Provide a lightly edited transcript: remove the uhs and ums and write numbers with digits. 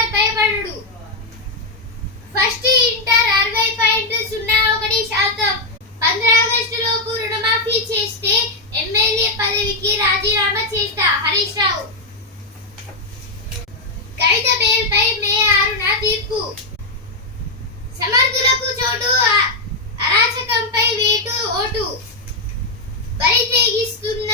KCR భయపడుడు. First inter 60.01%. 15 August లోపు రుణమాఫీ చేస్తే ఎమ్మెల్యే పదవికి రాజీనామా చేస్తా హరీష్ రావు. కవిత బెయిల్పై మే 6న తీర్పు. సమర్థులకు చోటు, అరాచకంపై వేటు ఓటు. బరి తెగిస్తున్న